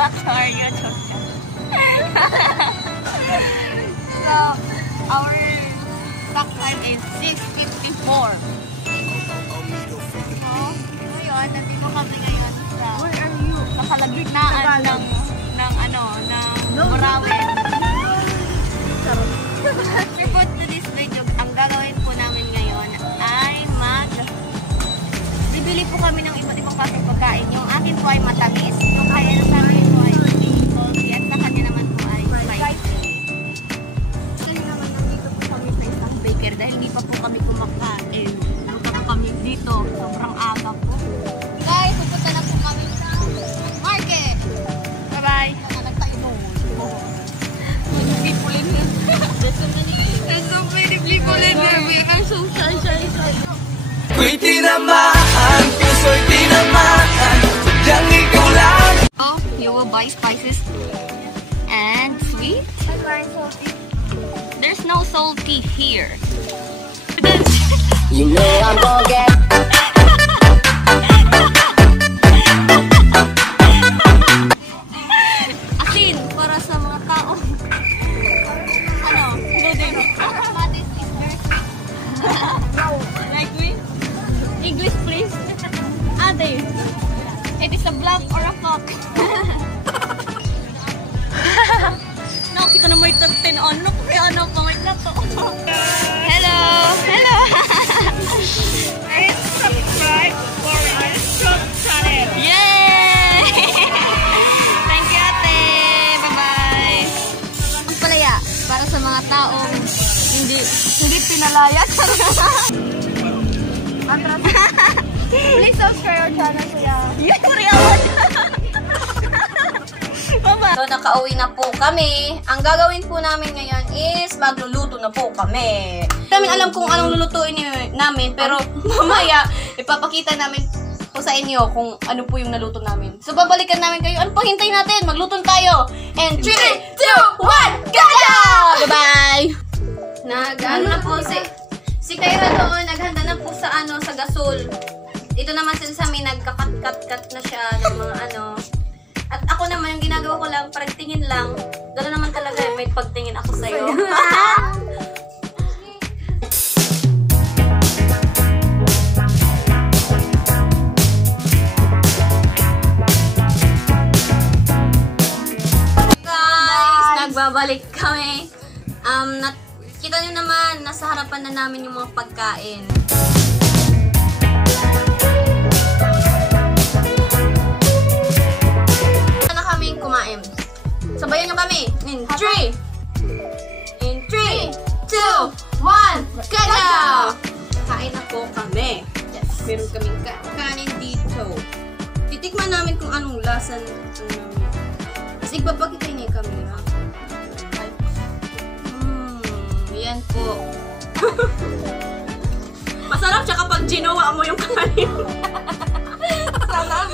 Back to our YouTube channel. So, our stock time is 6:54. So, ngayon, nandito kami ngayon sa kalagitnaan ng Marawi. Before to this video, ang gagawin po namin ngayon ay bibili po kami ng iba't ibang klaseng pagkain. Yung akin po ay matamis, yung kaya sa amin po ay salty, at sa kanya naman po ay spicy. Kasi naman nandito po kami sa isang baker dahil hindi pa po kami kumakain. Naruto po kami dito, sobrang aga po. Guys, pupunta na po kami sa market. Bye-bye! There's so many people in there. We are so shy. Ako'y tinamaan, puso'y tinamaan, sadyang ikaw lang. Oh, you will buy spices and sweet? There's no salty here. You know I'm gonna get asin para sa mga tao. Noodle. Matis is very sweet. Like me? English please. Ate, it is a black or a cock? No, kita na may 10 on. No, kaya ano, pangit na to. Hello! Hello! Please subscribe for our YouTube channel. Yay! Thank you, ate! Bye-bye! Ang palaya, para sa mga taong hindi pinalaya. Please subscribe our channel, kuya. Yun, Riyawan! So, nakauwi na po kami. Ang gagawin po namin ngayon is magluluto na po kami. Hindi namin alam kung anong lulutuin namin, pero mamaya ipapakita namin po sa inyo kung ano po yung naluto namin. So, babalikan namin kayo. Ano pang hintay natin? Magluto tayo! And 3, 2, 1, go! Bye-bye! Nag-ano na po si Kyra doon, naghanda na po sa gasol. Dito naman sa amin, nagkakat-kat na siya ng mga At ako naman, yung ginagawa ko lang, parang tingin lang. Gano'n naman talaga, may pagtingin ako sa'yo. Guys, nagbabalik kami. Kita nyo naman, nasa harapan na namin yung mga pagkain. Kumain. Sabayan nyo kami. In 3, 2, 1, go! Kain na po kami. Yes. Meron kaming kanin dito. Titikman namin kung anong lasa namin. Kasi ipapakita niya yung camera. Yan po. Masarap siya kapag ginawa mo yung kanin. Sana,